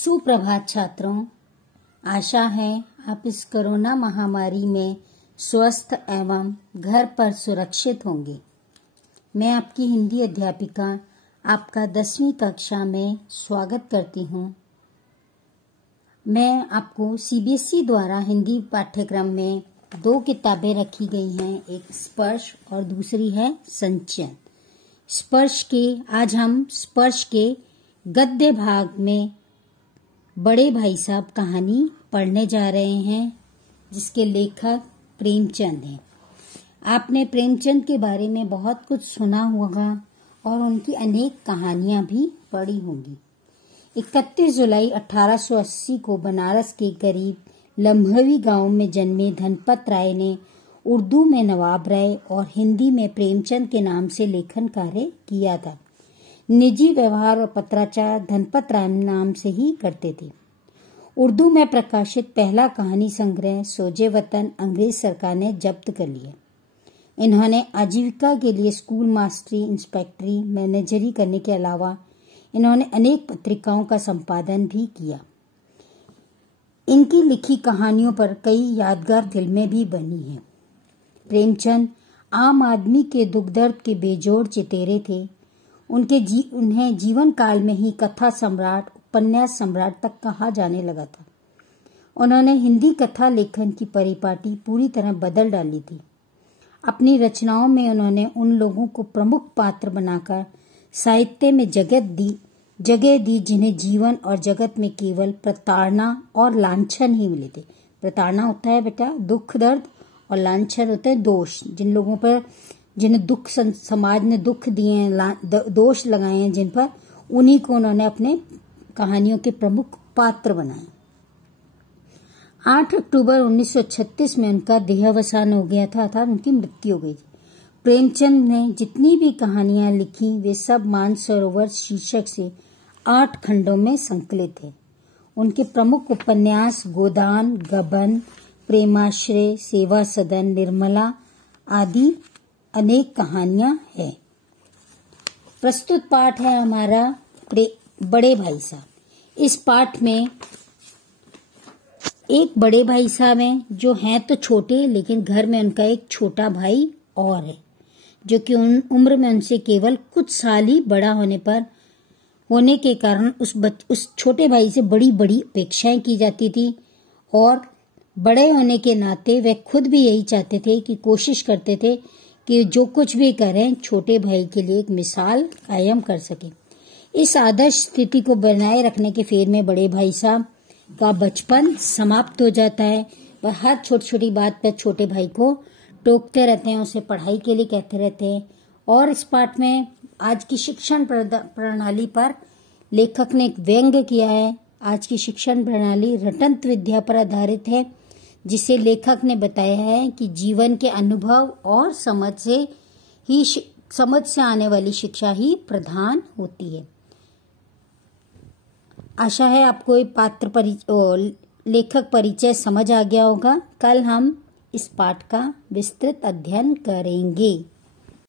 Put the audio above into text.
सुप्रभात छात्रों, आशा है आप इस कोरोना महामारी में स्वस्थ एवं घर पर सुरक्षित होंगे। मैं आपकी हिंदी अध्यापिका आपका 10वीं कक्षा में स्वागत करती हूँ। मैं आपको सीबीएसई द्वारा हिंदी पाठ्यक्रम में 2 किताबें रखी गई हैं, एक स्पर्श और दूसरी है संचयन। आज हम स्पर्श के गद्य भाग में बड़े भाई साहब कहानी पढ़ने जा रहे हैं, जिसके लेखक प्रेमचंद हैं। आपने प्रेमचंद के बारे में बहुत कुछ सुना होगा और उनकी अनेक कहानियां भी पढ़ी होंगी। 31 जुलाई 1880 को बनारस के करीब लम्हवी गांव में जन्मे धनपत राय ने उर्दू में नवाब राय और हिंदी में प्रेमचंद के नाम से लेखन कार्य किया था। निजी व्यवहार और पत्राचार धनपत राय नाम से ही करते थे। उर्दू में प्रकाशित पहला कहानी संग्रह सोजे वतन अंग्रेज सरकार ने जब्त कर लिया। इन्होंने आजीविका के लिए स्कूल मास्टरी, इंस्पेक्टरी, मैनेजरी करने के अलावा इन्होंने अनेक पत्रिकाओं का संपादन भी किया। इनकी लिखी कहानियों पर कई यादगार फिल्में भी बनी हैं। प्रेमचंद आम आदमी के दुख दर्द के बेजोड़ चितेरे थे। उन्हें जीवन काल में ही कथा सम्राट, उपन्यास सम्राट तक कहा जाने लगा था। उन्होंने हिंदी कथा लेखन की परिपाटी पूरी तरह बदल डाली थी। अपनी रचनाओं में उन्होंने उन लोगों को प्रमुख पात्र बनाकर साहित्य में जगह दी जिन्हें जीवन और जगत में केवल प्रताड़ना और लांछन ही मिले थे। प्रताड़ना होता है बेटा दुख दर्द, और लांछन होते हैं दोष। जिन लोगों पर जिन्हें समाज ने दुख दिए हैं, दोष लगाए हैं जिन पर, उन्हीं को उन्होंने अपने कहानियों के प्रमुख पात्र बनाए। 8 अक्टूबर 1936 में उनका देहावसान हो गया था, अर्थात उनकी मृत्यु हो गई थी। प्रेमचंद ने जितनी भी कहानियां लिखी वे सब मानसरोवर शीर्षक से 8 खंडों में संकलित है। उनके प्रमुख उपन्यास गोदान, गबन, प्रेमाश्रय, सेवा सदन, निर्मला आदि अनेक कहानियां हैं। प्रस्तुत पाठ है हमारा बड़े भाई साहब। इस पाठ में एक बड़े भाई साहब हैं जो हैं तो छोटे, लेकिन घर में उनका एक छोटा भाई और है जो कि उम्र में उनसे केवल कुछ साल ही बड़ा होने के कारण उस छोटे भाई से बड़ी बड़ी अपेक्षाएं की जाती थी। और बड़े होने के नाते वे खुद भी यही चाहते थे कि कोशिश करते थे कि जो कुछ भी करें छोटे भाई के लिए एक मिसाल कायम कर सके। इस आदर्श स्थिति को बनाए रखने के फेर में बड़े भाई साहब का बचपन समाप्त हो जाता है। वह हर छोटी छोटी बात पर छोटे भाई को टोकते रहते हैं, उसे पढ़ाई के लिए कहते रहते हैं। और इस पाठ में आज की शिक्षण प्रणाली पर लेखक ने एक व्यंग्य किया है। आज की शिक्षण प्रणाली रटंत विद्या पर आधारित है, जिसे लेखक ने बताया है कि जीवन के अनुभव और समझ से आने वाली शिक्षा ही प्रधान होती है। आशा है आपको लेखक परिचय समझ आ गया होगा। कल हम इस पाठ का विस्तृत अध्ययन करेंगे।